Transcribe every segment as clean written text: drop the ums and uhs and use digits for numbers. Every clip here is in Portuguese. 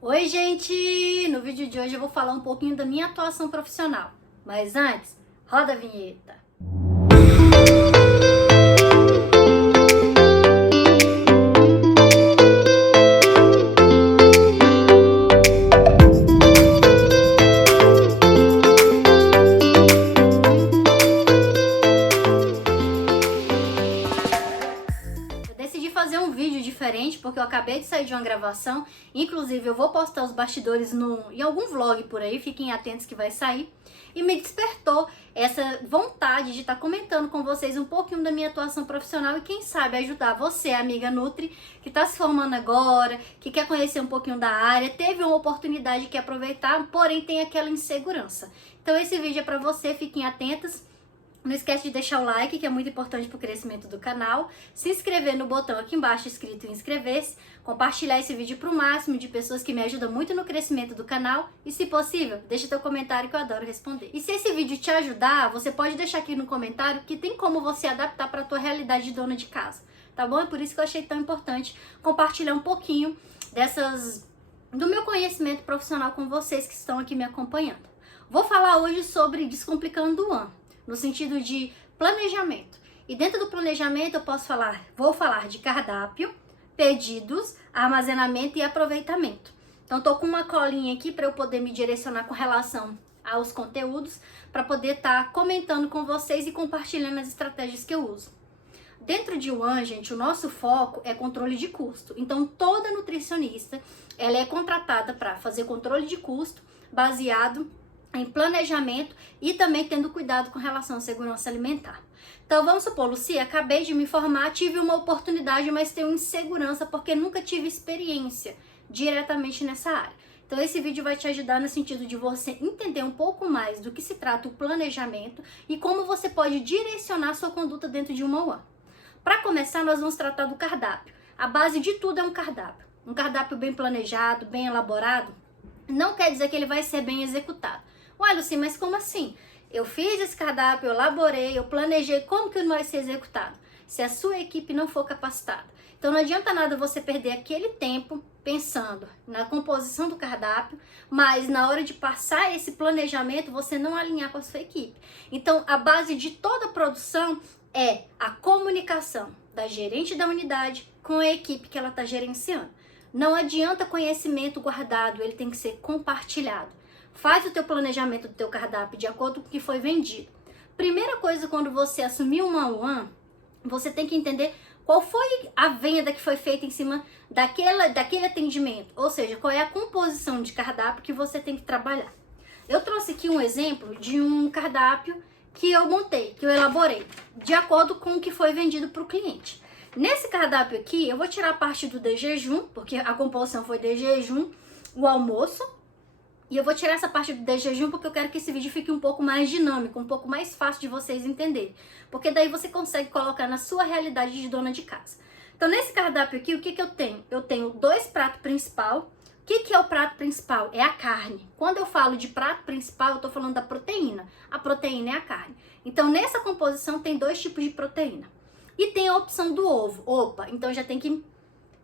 Oi, gente! No vídeo de hoje eu vou falar um pouquinho da minha atuação profissional. Mas antes, roda a vinheta. Decidi fazer um vídeo diferente porque eu acabei de sair de uma gravação. Inclusive eu vou postar os bastidores em algum vlog por aí, fiquem atentos que vai sair. E me despertou essa vontade de estar comentando com vocês um pouquinho da minha atuação profissional e quem sabe ajudar você, amiga Nutri, que está se formando agora, que quer conhecer um pouquinho da área, teve uma oportunidade que aproveitar, porém tem aquela insegurança. Então esse vídeo é para você, fiquem atentas. Não esquece de deixar o like, que é muito importante para o crescimento do canal, se inscrever no botão aqui embaixo escrito inscrever-se, compartilhar esse vídeo para o máximo de pessoas que me ajudam muito no crescimento do canal e, se possível, deixa teu comentário que eu adoro responder. E se esse vídeo te ajudar, você pode deixar aqui no comentário que tem como você adaptar para a tua realidade de dona de casa, tá bom? É por isso que eu achei tão importante compartilhar um pouquinho do meu conhecimento profissional com vocês que estão aqui me acompanhando. Vou falar hoje sobre Descomplicando o Ano, no sentido de planejamento. E dentro do planejamento eu vou falar de cardápio, pedidos, armazenamento e aproveitamento. Então tô com uma colinha aqui para eu poder me direcionar com relação aos conteúdos, para poder estar comentando com vocês e compartilhando as estratégias que eu uso. Dentro de One, gente, o nosso foco é controle de custo. Então toda nutricionista, ela é contratada para fazer controle de custo baseado em planejamento e também tendo cuidado com relação à segurança alimentar. Então vamos supor, Lucia, acabei de me formar, tive uma oportunidade, mas tenho insegurança porque nunca tive experiência diretamente nessa área. Então esse vídeo vai te ajudar no sentido de você entender um pouco mais do que se trata o planejamento e como você pode direcionar sua conduta dentro de uma One. Para começar, nós vamos tratar do cardápio. A base de tudo é um cardápio. Um cardápio bem planejado, bem elaborado, não quer dizer que ele vai ser bem executado. Ué, Luci, mas como assim? Eu fiz esse cardápio, eu elaborei, eu planejei, como que ele vai ser executado? Se a sua equipe não for capacitada. Então não adianta nada você perder aquele tempo pensando na composição do cardápio, mas na hora de passar esse planejamento você não alinhar com a sua equipe. Então a base de toda a produção é a comunicação da gerente da unidade com a equipe que ela está gerenciando. Não adianta conhecimento guardado, ele tem que ser compartilhado. Faz o teu planejamento do teu cardápio de acordo com o que foi vendido. Primeira coisa, quando você assumir uma One, você tem que entender qual foi a venda que foi feita em cima daquele atendimento. Ou seja, qual é a composição de cardápio que você tem que trabalhar. Eu trouxe aqui um exemplo de um cardápio que eu montei, que eu elaborei, de acordo com o que foi vendido para o cliente. Nesse cardápio aqui, eu vou tirar a parte do de jejum, porque a composição foi de jejum, o almoço. E eu vou tirar essa parte do de jejum porque eu quero que esse vídeo fique um pouco mais dinâmico, um pouco mais fácil de vocês entenderem. Porque daí você consegue colocar na sua realidade de dona de casa. Então nesse cardápio aqui, o que eu tenho? Eu tenho 2 pratos principais. O que é o prato principal? É a carne. Quando eu falo de prato principal, eu tô falando da proteína. A proteína é a carne. Então nessa composição tem 2 tipos de proteína. E tem a opção do ovo. Opa, então já tem que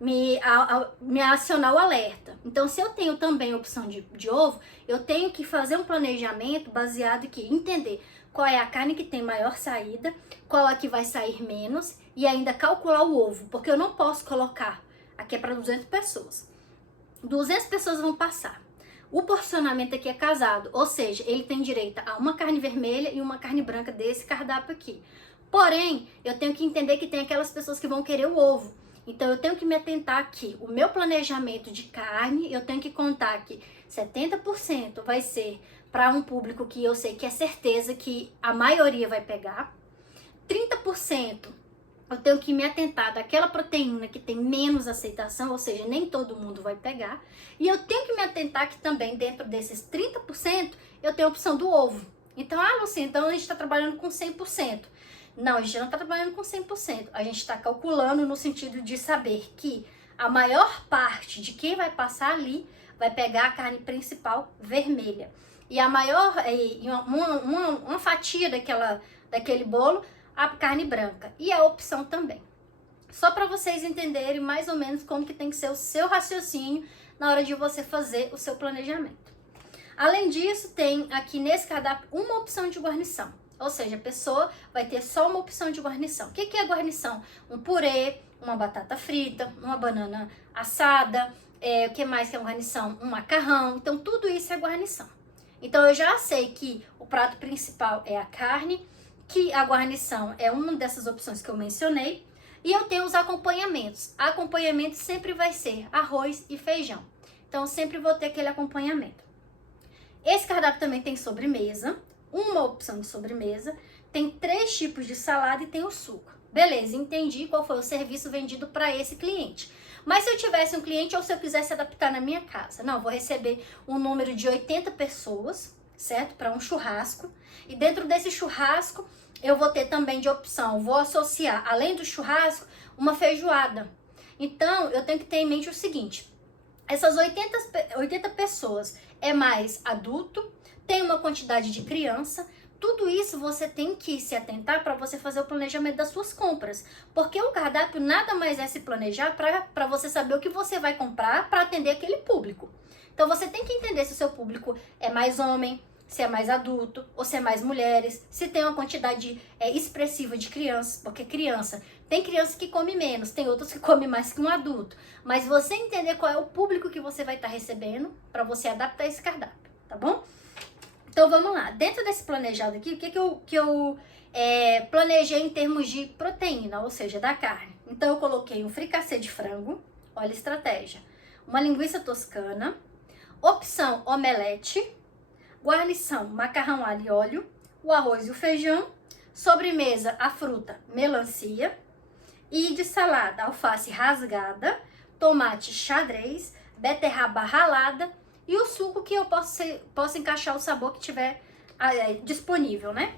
me acionar o alerta. Então, se eu tenho também a opção de ovo, eu tenho que fazer um planejamento baseado em entender qual é a carne que tem maior saída, qual é que vai sair menos e ainda calcular o ovo, porque eu não posso colocar, aqui é para 200 pessoas. 200 pessoas vão passar. O porcionamento aqui é casado, ou seja, ele tem direito a uma carne vermelha e uma carne branca desse cardápio aqui. Porém, eu tenho que entender que tem aquelas pessoas que vão querer o ovo. Então eu tenho que me atentar que o meu planejamento de carne, eu tenho que contar que 70% vai ser para um público que eu sei que é certeza que a maioria vai pegar. 30% eu tenho que me atentar daquela proteína que tem menos aceitação, ou seja, nem todo mundo vai pegar. E eu tenho que me atentar que também dentro desses 30% eu tenho a opção do ovo. Então, Lucia, então a gente está trabalhando com 100%. Não, a gente não está trabalhando com 100%. A gente está calculando no sentido de saber que a maior parte de quem vai passar ali vai pegar a carne principal vermelha. E a maior, uma fatia daquele bolo, a carne branca. E a opção também. Só para vocês entenderem mais ou menos como que tem que ser o seu raciocínio na hora de você fazer o seu planejamento. Além disso, tem aqui nesse cardápio uma opção de guarnição. Ou seja, a pessoa vai ter só uma opção de guarnição. O que é guarnição? Um purê, uma batata frita, uma banana assada, o que mais que é guarnição? Um macarrão. Então, tudo isso é guarnição. Então, eu já sei que o prato principal é a carne, que a guarnição é uma dessas opções que eu mencionei. E eu tenho os acompanhamentos. Acompanhamento sempre vai ser arroz e feijão. Então, eu sempre vou ter aquele acompanhamento. Esse cardápio também tem sobremesa, uma opção de sobremesa, tem 3 tipos de salada e tem o suco. Beleza, entendi qual foi o serviço vendido para esse cliente. Mas se eu tivesse um cliente ou se eu quisesse adaptar na minha casa, não, vou receber um número de 80 pessoas, certo? Para um churrasco. E dentro desse churrasco, eu vou ter também de opção, vou associar, além do churrasco, uma feijoada. Então, eu tenho que ter em mente o seguinte, essas 80 pessoas é mais adulto, tem uma quantidade de criança, tudo isso você tem que se atentar para você fazer o planejamento das suas compras. Porque o cardápio nada mais é se planejar para você saber o que você vai comprar para atender aquele público. Então você tem que entender se o seu público é mais homem, se é mais adulto ou se é mais mulheres, se tem uma quantidade expressiva de crianças, porque tem criança que come menos, tem outros que come mais que um adulto. Mas você entender qual é o público que você vai estar recebendo para você adaptar esse cardápio, tá bom? Então vamos lá, dentro desse planejado aqui, o que eu planejei em termos de proteína, ou seja, da carne. Então eu coloquei um fricassê de frango, olha a estratégia, uma linguiça toscana, opção omelete, guarnição macarrão alho e óleo, o arroz e o feijão, sobremesa a fruta melancia e de salada alface rasgada, tomate xadrez, beterraba ralada e o suco que eu posso encaixar o sabor que tiver disponível, né?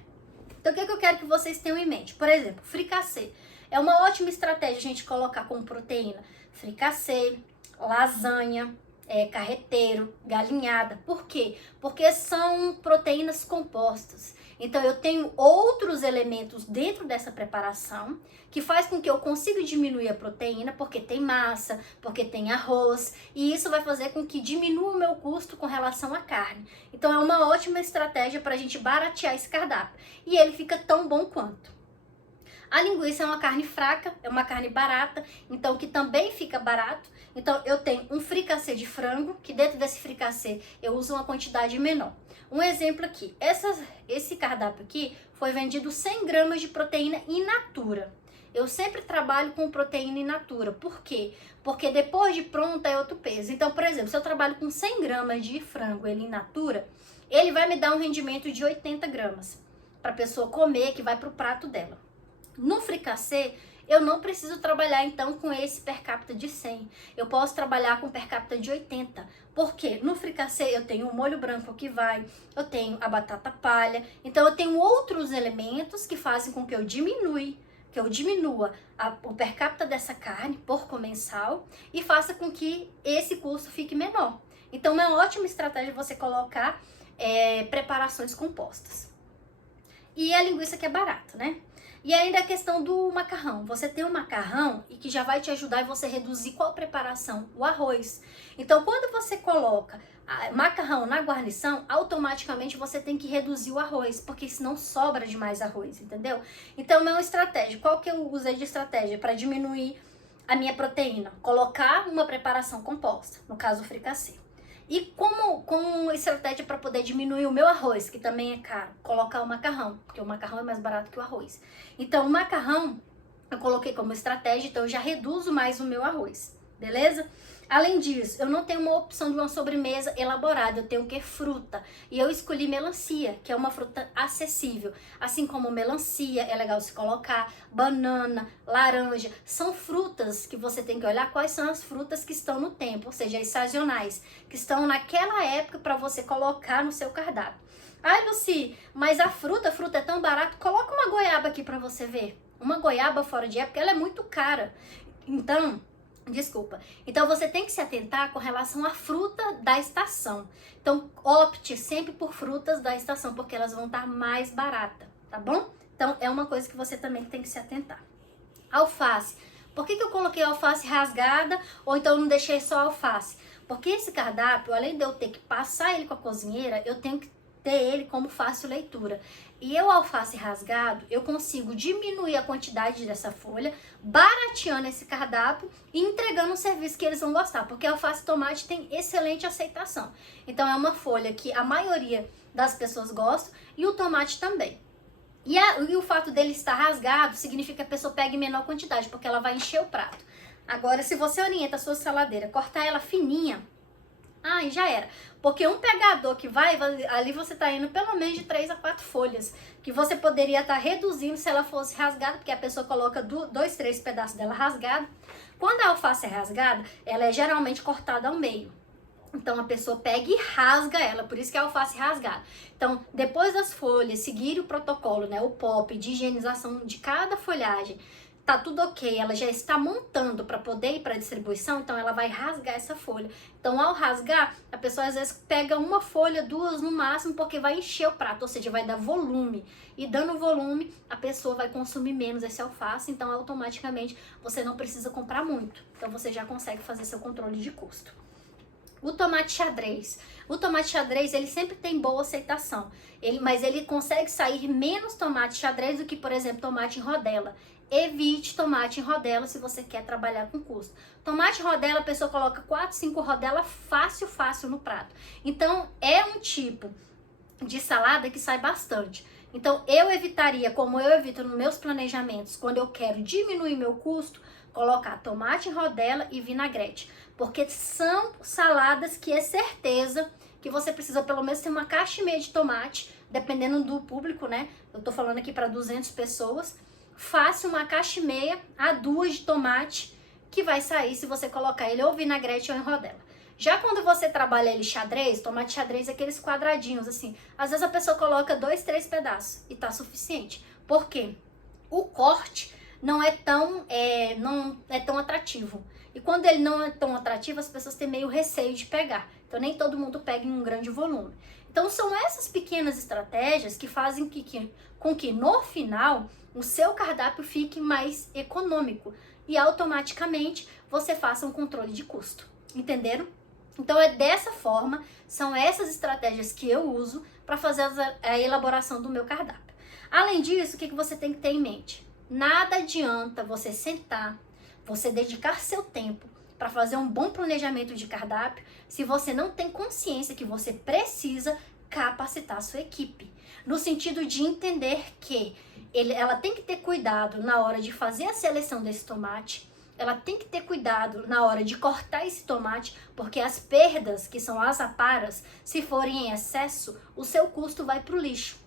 Então, o que eu quero que vocês tenham em mente? Por exemplo, fricassê. É uma ótima estratégia a gente colocar como proteína fricassê, lasanha, carreteiro, galinhada. Por quê? Porque são proteínas compostas. Então, eu tenho outros elementos dentro dessa preparação que faz com que eu consiga diminuir a proteína, porque tem massa, porque tem arroz, e isso vai fazer com que diminua o meu custo com relação à carne. Então, é uma ótima estratégia para a gente baratear esse cardápio. E ele fica tão bom quanto. A linguiça é uma carne fraca, é uma carne barata, então que também fica barato. Então, eu tenho um fricassê de frango, que dentro desse fricassê eu uso uma quantidade menor. Um exemplo aqui, esse cardápio aqui foi vendido 100 gramas de proteína in natura. Eu sempre trabalho com proteína in natura. Por quê? Porque depois de pronta é outro peso. Então, por exemplo, se eu trabalho com 100 gramas de frango ele in natura, ele vai me dar um rendimento de 80 gramas para a pessoa comer, que vai para o prato dela. No fricassê, eu não preciso trabalhar então com esse per capita de 100. Eu posso trabalhar com per capita de 80. Porque no fricassê eu tenho o molho branco que vai, eu tenho a batata palha. Então eu tenho outros elementos que fazem com que eu diminua o per capita dessa carne por comensal e faça com que esse custo fique menor. Então é uma ótima estratégia você colocar preparações compostas. E a linguiça que é barata, né? E ainda a questão do macarrão. Você tem um macarrão e que já vai te ajudar em você reduzir qual preparação? O arroz. Então, quando você coloca macarrão na guarnição, automaticamente você tem que reduzir o arroz, porque senão sobra demais arroz, entendeu? Então, é uma estratégia. Qual que eu usei de estratégia para diminuir a minha proteína? Colocar uma preparação composta, no caso o fricassê. E como estratégia para poder diminuir o meu arroz, que também é caro, colocar o macarrão, porque o macarrão é mais barato que o arroz. Então, o macarrão eu coloquei como estratégia, então eu já reduzo mais o meu arroz, beleza? Além disso, eu não tenho uma opção de uma sobremesa elaborada, eu tenho o que? Fruta. E eu escolhi melancia, que é uma fruta acessível. Assim como melancia, é legal se colocar, banana, laranja. São frutas que você tem que olhar quais são as frutas que estão no tempo, ou seja, as sazonais, que estão naquela época para você colocar no seu cardápio. Ai, Lucy, mas a fruta é tão barata, coloca uma goiaba aqui para você ver. Uma goiaba fora de época, ela é muito cara. Então você tem que se atentar com relação à fruta da estação. Então, opte sempre por frutas da estação, porque elas vão estar mais baratas, tá bom? Então, é uma coisa que você também tem que se atentar. Alface. Por que eu coloquei alface rasgada ou então não deixei só alface? Porque esse cardápio, além de eu ter que passar ele com a cozinheira, eu tenho que ter ele como fácil leitura. E o alface rasgado, eu consigo diminuir a quantidade dessa folha, barateando esse cardápio e entregando um serviço que eles vão gostar, porque alface e tomate tem excelente aceitação. Então é uma folha que a maioria das pessoas gosta e o tomate também. E o fato dele estar rasgado significa que a pessoa pega em menor quantidade, porque ela vai encher o prato. Agora, se você orienta a sua saladeira, cortar ela fininha, e já era. Porque um pegador que vai, ali você tá indo pelo menos de 3 a 4 folhas, que você poderia estar reduzindo se ela fosse rasgada, porque a pessoa coloca 2, 3 pedaços dela rasgado. Quando a alface é rasgada, ela é geralmente cortada ao meio. Então a pessoa pega e rasga ela, por isso que é alface rasgada. Então, depois das folhas seguir o protocolo, né, o POP de higienização de cada folhagem, tá tudo ok, ela já está montando para poder ir para distribuição, então ela vai rasgar essa folha. Então, ao rasgar, a pessoa às vezes pega uma folha, 2 no máximo, porque vai encher o prato, ou seja, vai dar volume. E dando volume, a pessoa vai consumir menos esse alface, então automaticamente você não precisa comprar muito. Então, você já consegue fazer seu controle de custo. O tomate xadrez. O tomate xadrez, ele sempre tem boa aceitação, mas ele consegue sair menos tomate xadrez do que, por exemplo, tomate em rodela. Evite tomate em rodela se você quer trabalhar com custo. Tomate em rodela, a pessoa coloca 4, 5 rodelas fácil no prato. Então, é um tipo de salada que sai bastante. Então, eu evitaria, como eu evito nos meus planejamentos, quando eu quero diminuir meu custo, colocar tomate em rodela e vinagrete. Porque são saladas que é certeza que você precisa pelo menos ter uma caixa e meia de tomate, dependendo do público, né? Eu tô falando aqui para 200 pessoas. Faça uma caixa e meia a 2 de tomate, que vai sair se você colocar ele ou vinagrete ou em rodela. Já quando você trabalha ele xadrez, tomate xadrez é aqueles quadradinhos assim. Às vezes a pessoa coloca 2, 3 pedaços e tá suficiente. Por quê? O corte não é tão atrativo. E quando ele não é tão atrativo, as pessoas têm meio receio de pegar. Então nem todo mundo pega em um grande volume. Então são essas pequenas estratégias que fazem com que no final o seu cardápio fique mais econômico e automaticamente você faça um controle de custo. Entenderam? Então é dessa forma, são essas estratégias que eu uso para fazer a elaboração do meu cardápio. Além disso, o que você tem que ter em mente? Nada adianta você sentar, você dedicar seu tempo para fazer um bom planejamento de cardápio se você não tem consciência que você precisa capacitar a sua equipe. No sentido de entender que ela tem que ter cuidado na hora de fazer a seleção desse tomate, ela tem que ter cuidado na hora de cortar esse tomate, porque as perdas, que são as aparas, se forem em excesso, o seu custo vai para o lixo.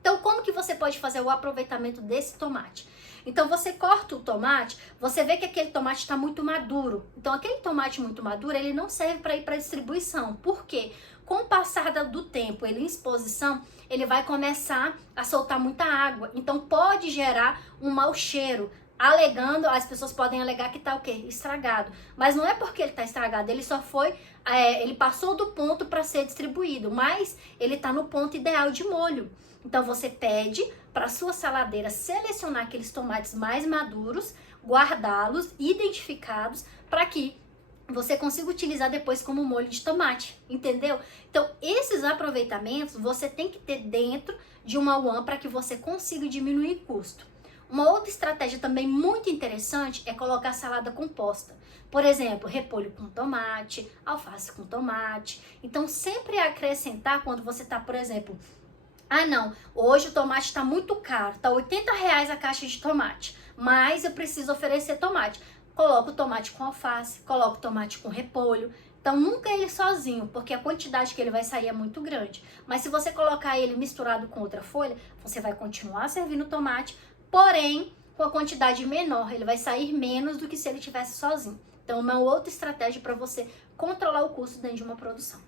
Então, como que você pode fazer o aproveitamento desse tomate? Então, você corta o tomate, você vê que aquele tomate está muito maduro. Então, aquele tomate muito maduro, ele não serve para ir para distribuição. Por quê? Com o passar do tempo, ele em exposição, ele vai começar a soltar muita água. Então, pode gerar um mau cheiro. Alegando, as pessoas podem alegar que tá o quê? Estragado. Mas não é porque ele tá estragado, ele só foi, ele passou do ponto para ser distribuído, mas ele tá no ponto ideal de molho. Então você pede para sua saladeira selecionar aqueles tomates mais maduros, guardá-los, identificados, para que você consiga utilizar depois como molho de tomate, entendeu? Então esses aproveitamentos você tem que ter dentro de uma UAM para que você consiga diminuir custo. Uma outra estratégia também muito interessante é colocar salada composta. Por exemplo, repolho com tomate, alface com tomate. Então, sempre acrescentar quando você está, por exemplo, não, hoje o tomate está muito caro, está R$80 a caixa de tomate, mas eu preciso oferecer tomate. Coloca o tomate com alface, coloca o tomate com repolho. Então, nunca ele sozinho, porque a quantidade que ele vai sair é muito grande. Mas se você colocar ele misturado com outra folha, você vai continuar servindo tomate, porém, com a quantidade menor, ele vai sair menos do que se ele tivesse sozinho. Então, uma outra estratégia para você controlar o custo dentro de uma produção.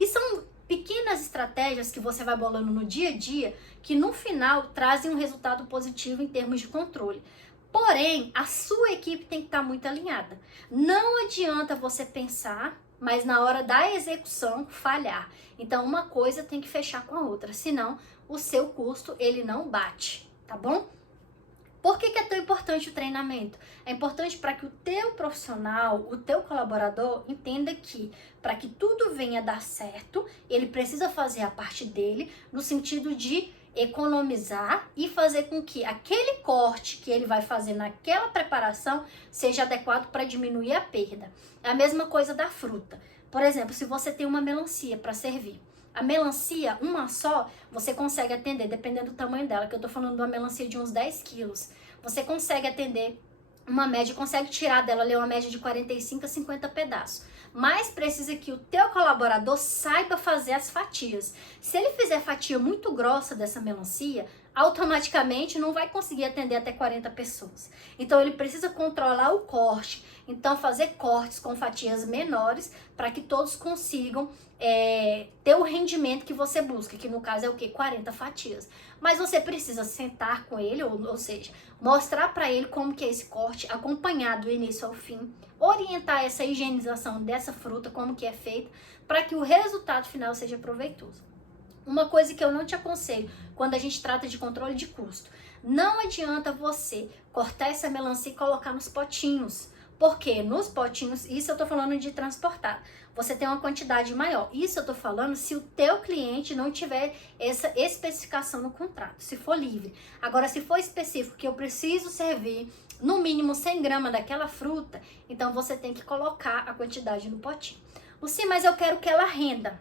E são pequenas estratégias que você vai bolando no dia a dia, que no final trazem um resultado positivo em termos de controle. Porém, a sua equipe tem que estar muito alinhada. Não adianta você pensar, mas na hora da execução falhar. Então, uma coisa tem que fechar com a outra, senão o seu custo ele não bate, tá bom? Por que é tão importante o treinamento? É importante para que o teu profissional, o teu colaborador entenda que para que tudo venha dar certo, ele precisa fazer a parte dele no sentido de economizar e fazer com que aquele corte que ele vai fazer naquela preparação seja adequado para diminuir a perda. É a mesma coisa da fruta. Por exemplo, se você tem uma melancia para servir, a melancia, uma só, você consegue atender, dependendo do tamanho dela, que eu tô falando de uma melancia de uns 10 quilos. Você consegue atender uma média, consegue tirar dela ali uma média de 45 a 50 pedaços. Mas precisa que o teu colaborador saiba fazer as fatias. Se ele fizer fatia muito grossa dessa melancia, automaticamente não vai conseguir atender até 40 pessoas. Então ele precisa controlar o corte, então fazer cortes com fatias menores para que todos consigam ter o rendimento que você busca, que no caso é o que? 40 fatias. Mas você precisa sentar com ele, ou seja, mostrar para ele como que é esse corte, acompanhar do início ao fim, orientar essa higienização dessa fruta, como que é feita, para que o resultado final seja proveitoso. Uma coisa que eu não te aconselho quando a gente trata de controle de custo, não adianta você cortar essa melancia e colocar nos potinhos, porque nos potinhos, isso eu tô falando de transportar, você tem uma quantidade maior. Isso eu tô falando se o teu cliente não tiver essa especificação no contrato, se for livre. Agora, se for específico que eu preciso servir no mínimo 100 gramas daquela fruta, então você tem que colocar a quantidade no potinho. Sim, mas eu quero que ela renda.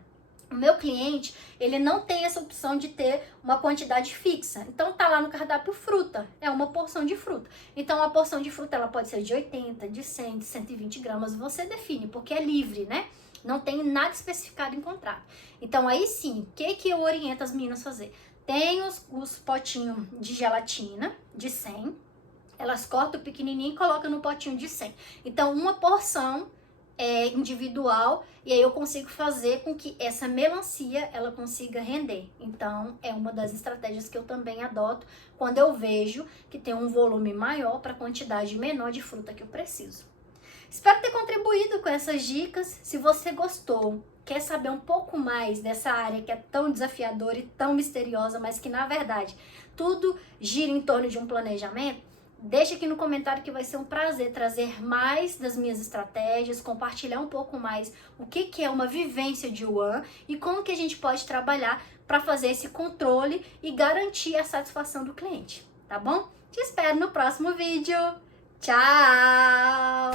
O meu cliente, ele não tem essa opção de ter uma quantidade fixa. Então tá lá no cardápio fruta, é uma porção de fruta. Então a porção de fruta ela pode ser de 80, de 100, de 120 gramas, você define, porque é livre, né? Não tem nada especificado em contrato. Então aí sim, o que eu oriento as meninas a fazer? Tem os potinhos de gelatina de 100, elas cortam o pequenininho e colocam no potinho de 100. Então uma porção individual, e aí eu consigo fazer com que essa melancia ela consiga render. Então é uma das estratégias que eu também adoto quando eu vejo que tem um volume maior para a quantidade menor de fruta que eu preciso. Espero ter contribuído com essas dicas. Se você gostou, quer saber um pouco mais dessa área que é tão desafiadora e tão misteriosa, mas que na verdade tudo gira em torno de um planejamento, deixa aqui no comentário que vai ser um prazer trazer mais das minhas estratégias, compartilhar um pouco mais o que é uma vivência de Yuan e como que a gente pode trabalhar para fazer esse controle e garantir a satisfação do cliente, tá bom? Te espero no próximo vídeo. Tchau!